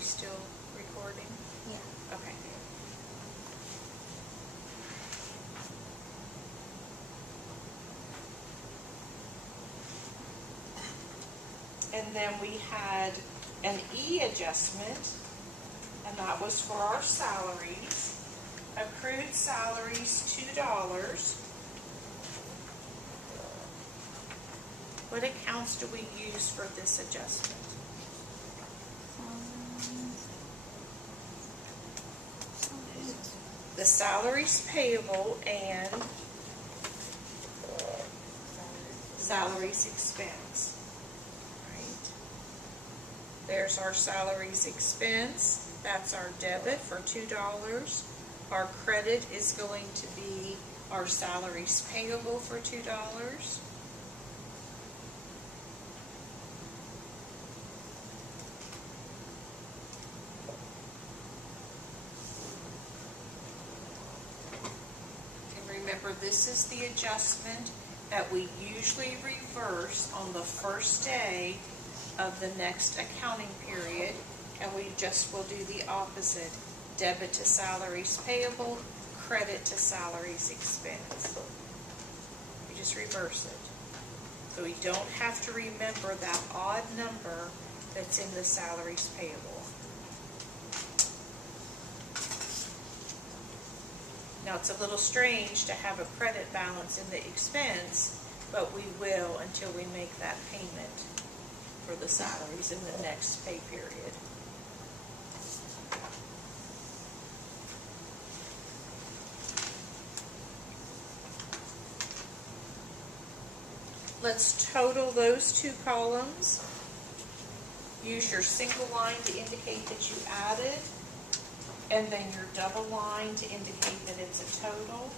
we still recording? Yeah. Okay. And then we had an E adjustment, and that was for our salaries. Accrued salaries, $2. What accounts do we use for this adjustment? The salaries payable and salaries expense. Right. There's our salaries expense. That's our debit for $2. Our credit is going to be our salaries payable for $2. Remember, this is the adjustment that we usually reverse on the first day of the next accounting period, and we just will do the opposite. Debit to salaries payable, credit to salaries expense. We just reverse it. So we don't have to remember that odd number that's in the salaries payable. Now, it's a little strange to have a credit balance in the expense, but we will until we make that payment for the salaries in the next pay period. Let's total those two columns. Use your single line to indicate that you added, and then your double line to indicate that it's a total.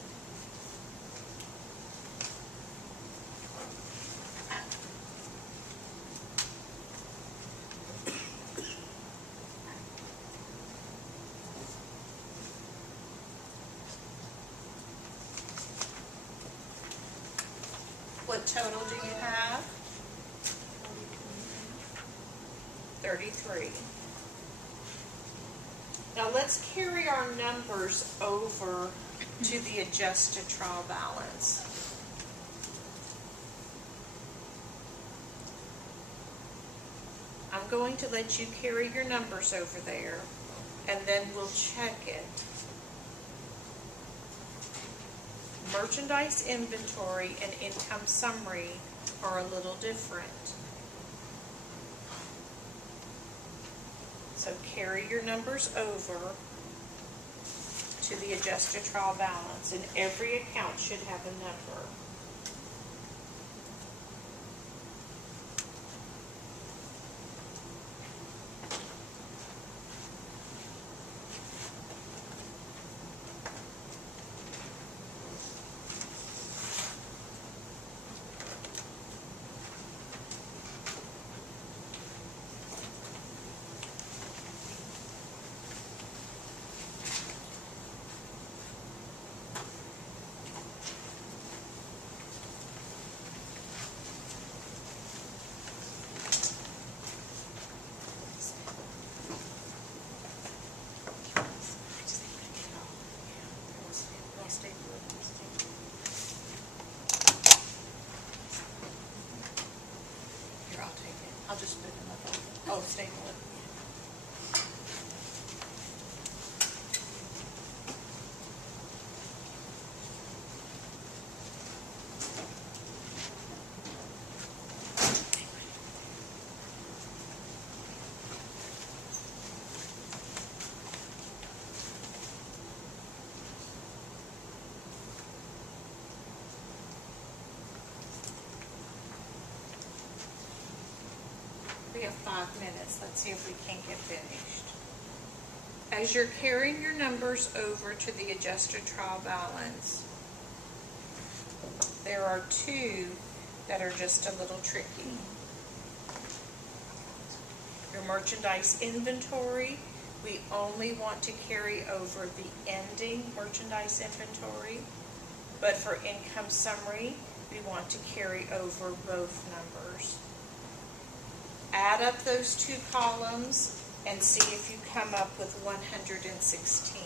What total do you have? 33. Now let's carry our numbers over to the adjusted trial balance. I'm going to let you carry your numbers over there, and then we'll check it. Merchandise inventory and income summary are a little different. So carry your numbers over to the adjusted trial balance, and every account should have a number. I'll just put them up. Oh, staple it. We have 5 minutes. Let's see if we can't get finished. As you're carrying your numbers over to the adjusted trial balance, there are two that are just a little tricky. Your merchandise inventory, we only want to carry over the ending merchandise inventory, but for income summary, we want to carry over both numbers. Add up those two columns and see if you come up with 116.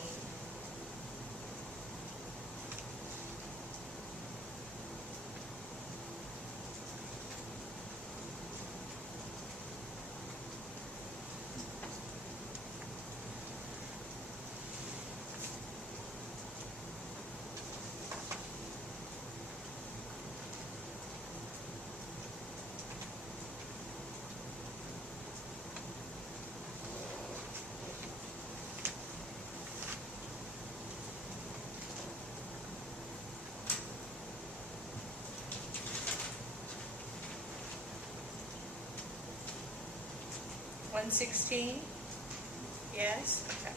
$116? Yes? Okay.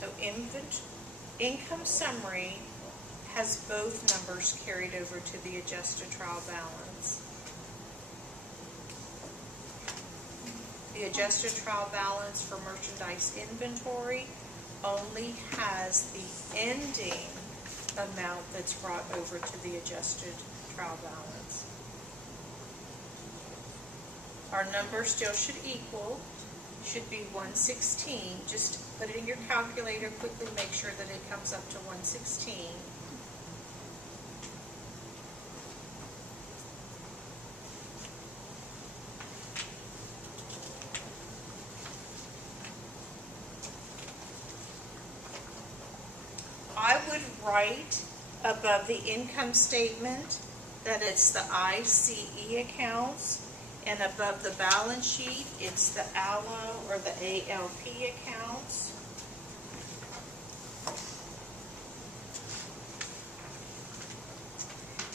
So income summary has both numbers carried over to the adjusted trial balance. The adjusted trial balance for merchandise inventory only has the ending amount that's brought over to the adjusted trial balance. Our number still should be 116. Just put it in your calculator, quickly make sure that it comes up to 116. I would write above the income statement that it's the ICE accounts, and above the balance sheet, it's the ALO or the ALP accounts.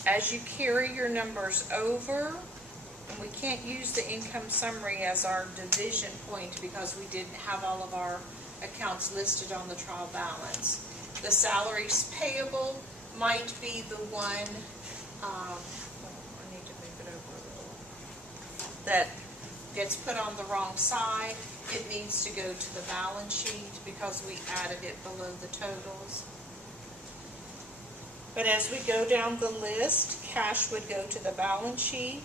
As you carry your numbers over, and we can't use the income summary as our division point because we didn't have all of our accounts listed on the trial balance. The salaries payable might be the one, I need to move it over a little, that gets put on the wrong side. It needs to go to the balance sheet because we added it below the totals. But as we go down the list, cash would go to the balance sheet,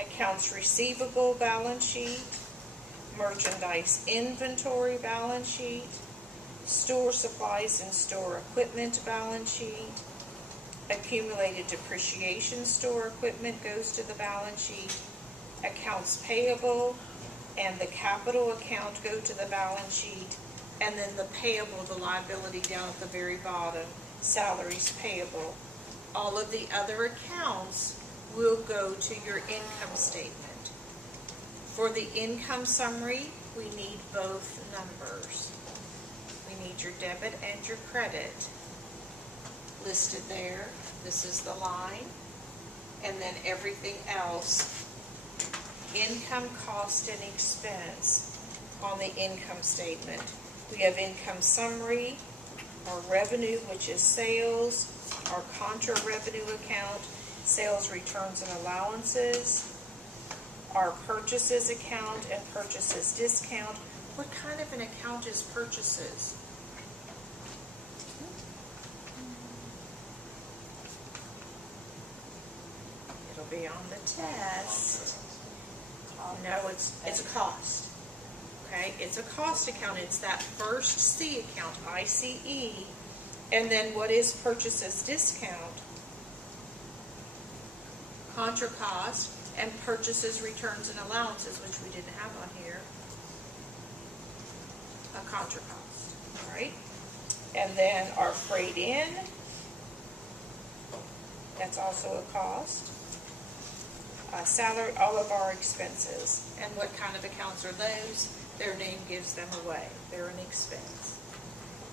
accounts receivable balance sheet, merchandise inventory balance sheet, store supplies and store equipment balance sheet, accumulated depreciation store equipment goes to the balance sheet, accounts payable and the capital account go to the balance sheet, and then the payable, the liability down at the very bottom, salaries payable. All of the other accounts will go to your income statement. For the income summary, we need both numbers. We need your debit and your credit listed there. This is the line. And then everything else, income, cost, and expense on the income statement. We have income summary, our revenue, which is sales, our contra revenue account, sales returns and allowances, our purchases account and purchases discount. What kind of an account is purchases? It'll be on the test. No, it's a cost. Okay, it's a cost account. It's that first C account, ICE. And then what is purchases discount? Contra cost and purchases returns and allowances, which we didn't have on here. A contra cost, all right? And then our freight in, that's also a cost. Salary, all of our expenses. And what kind of accounts are those? Their name gives them away. They're an expense.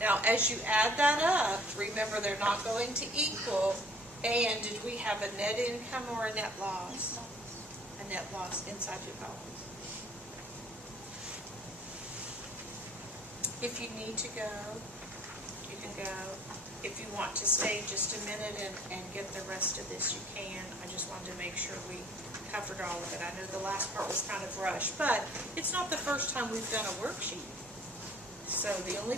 Now, as you add that up, remember they're not going to equal. And did we have a net income or a net loss? A net loss inside your columns. If you need to go, you can go. If you want to stay just a minute and get the rest of this, you can. I just wanted to make sure we covered all of it. I know the last part was kind of rushed, but it's not the first time we've done a worksheet. So the only